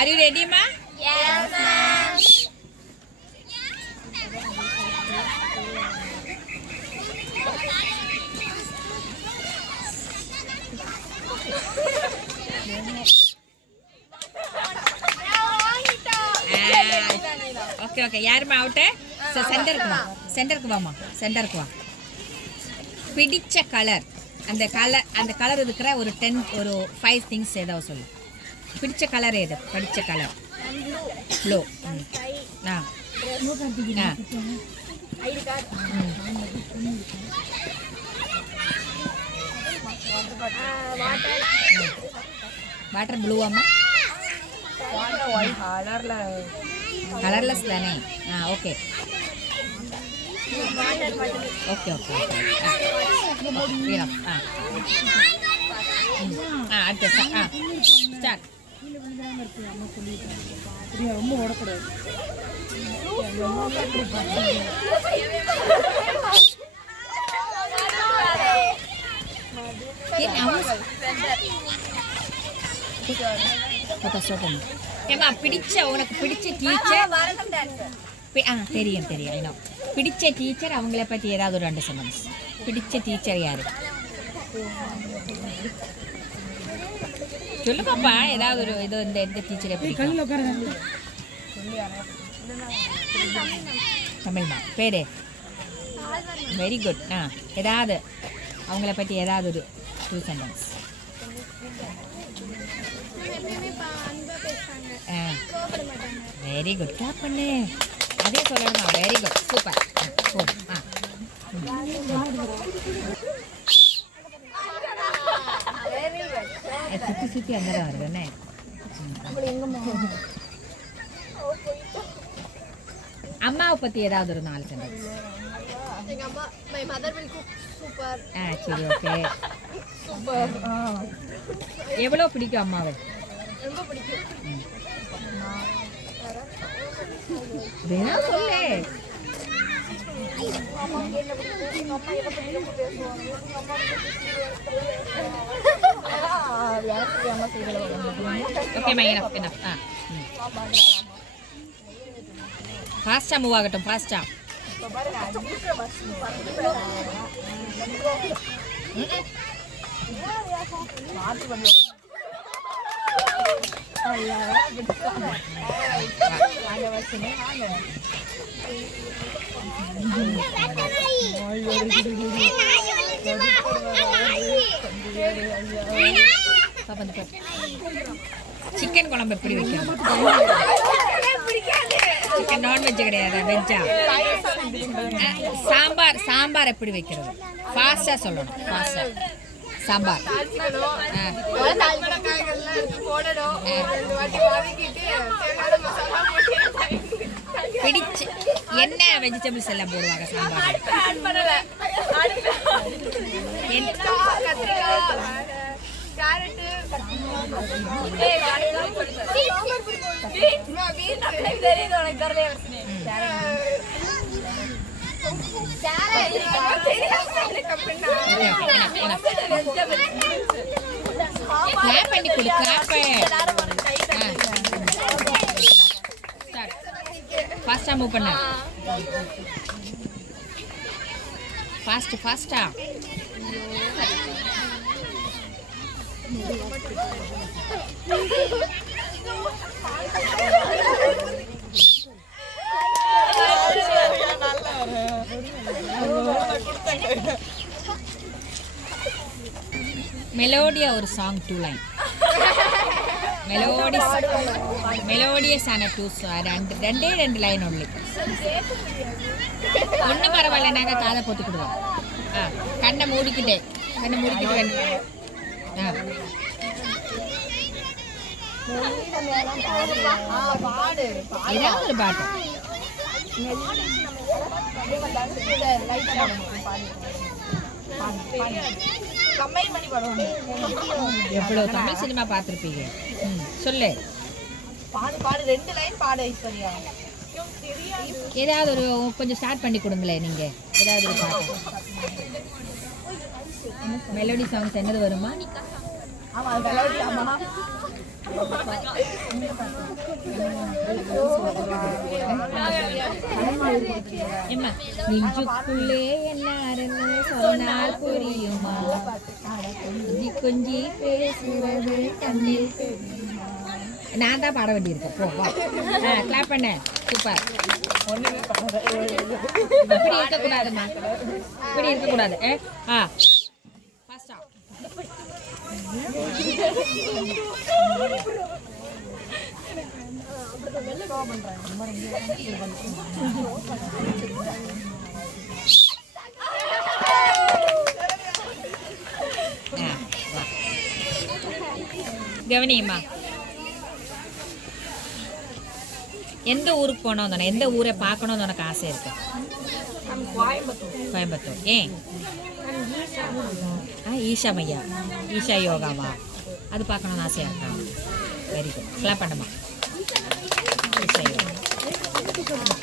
Are you ready, ma? Yes, ma'am. Okay okay யாருமா out? So சென்டருக்கு வாமா சென்டருக்கு வா. பிடிச்ச கலர் அந்த கலர் இருக்கிற ஒரு 5 திங்ஸ் ஏதாவது சொல்லு. பிடிச்ச கலர் எது? பிடிச்ச கலர் ப்ளூ. வாட்டர் ப்ளூ அம்மா? கலர்லெஸ் தானே? ஓகே ஓகே ஓகே அடுத்த ஸ்டார்ட். ரொம்ப ஓடக்கூடாது. ஏமா உனக்கு பிடிச்ச டீச்சர்? தெரியும் ஐநோ. பிடிச்ச டீச்சர் அவங்கள பற்றி ஏதாவது ஒரு 2 சென்டென்ஸ். பிடிச்ச டீச்சர் யாரு சொல்லு பாப்பா. ஏதாவது ஒரு இது இந்த டீச்சரை பிடிக்கும். தமிழ்மா பேரு? Very good. ஏதாவது அவங்கள பற்றி ஏதாவது ஒரு 2 சென்டென்ஸ். Very good. கிளாப் பண்ணு. அதே சொல்லணுமா? Very good super. சுற்றி அங்கே தான் வருதுண்ணே. அம்மாவை பற்றி ஏதாவது ஒரு 4 சென்டென்ஸ். சரி ஓகே. எவ்வளோ பிடிக்கும் அம்மாவை? சொல்லு. ஃபாஸ்டா மூவ் ஆகட்டும். ஃபாஸ்டா. சிக்கன் குழம்பு எப்படி வைக்கணும்? சிக்கன் நான்வெஜ் கிடையாது, வெஜ்ஜா? சாம்பார் எப்படி வைக்கிறது? ஃபாஸ்டா சொல்லணும். ஃபாஸ்டா சாம்பார். பிடிச்சு என்ன வெஜிடபிள்ஸ் எல்லாம் போடுவாங்க சாம்பார்? கிளாப் பண்ணி கொடு. கிளாப். ஃபாஸ்டா மூவ் பண்ணு. ஃபாஸ்டா. மெலோடியா ஒரு சாங் 2 லைன். மெலோடியஸான 2 line only. ஒன்றும் பரவாயில்ல, நாங்கள் காதை போட்டுக்கிடுவோம். கண்ணை மூடிக்கிட்டு ஏதாவது ஒரு பாட்டு. எவ்வளவு தமிழ் சினிமா பார்த்துருப்பீங்க. சொல்லு. ஏதாவது ஒரு கொஞ்சம் ஸ்டார்ட் பண்ணி கொடுங்களேன். நீங்க ஏதாவது ஒரு பாட்டு, மெலோடி சாங்ஸ் என்னது வருமா? ஏம்மா நெஞ்சுக்குள்ளே என்ன சொன்னால் புரியுமா கொஞ்சி கொஞ்சி பேசுறது கண்ணில் நான் தான் பாட வேண்டியிருக்கேன் போ வா கிளாப் பண்ண சூப்பர் இப்படி இருக்கக்கூடாதும்மா இப்படி இருக்கக்கூடாது ஃபாஸ்டா கவனியம்மா எந்த ஊருக்கு போனோம் எந்த ஊரை பார்க்கணும்னு உனக்கு ஆசை இருக்கு கோயம்புத்தூர் ஏன் ஈஷா மையா ஈஷா யோகாவா அது பார்க்கணும்னு ஆசையாக இருக்கா வெரி குட் கிளாப் பண்ணுமா ஈஷா யோகா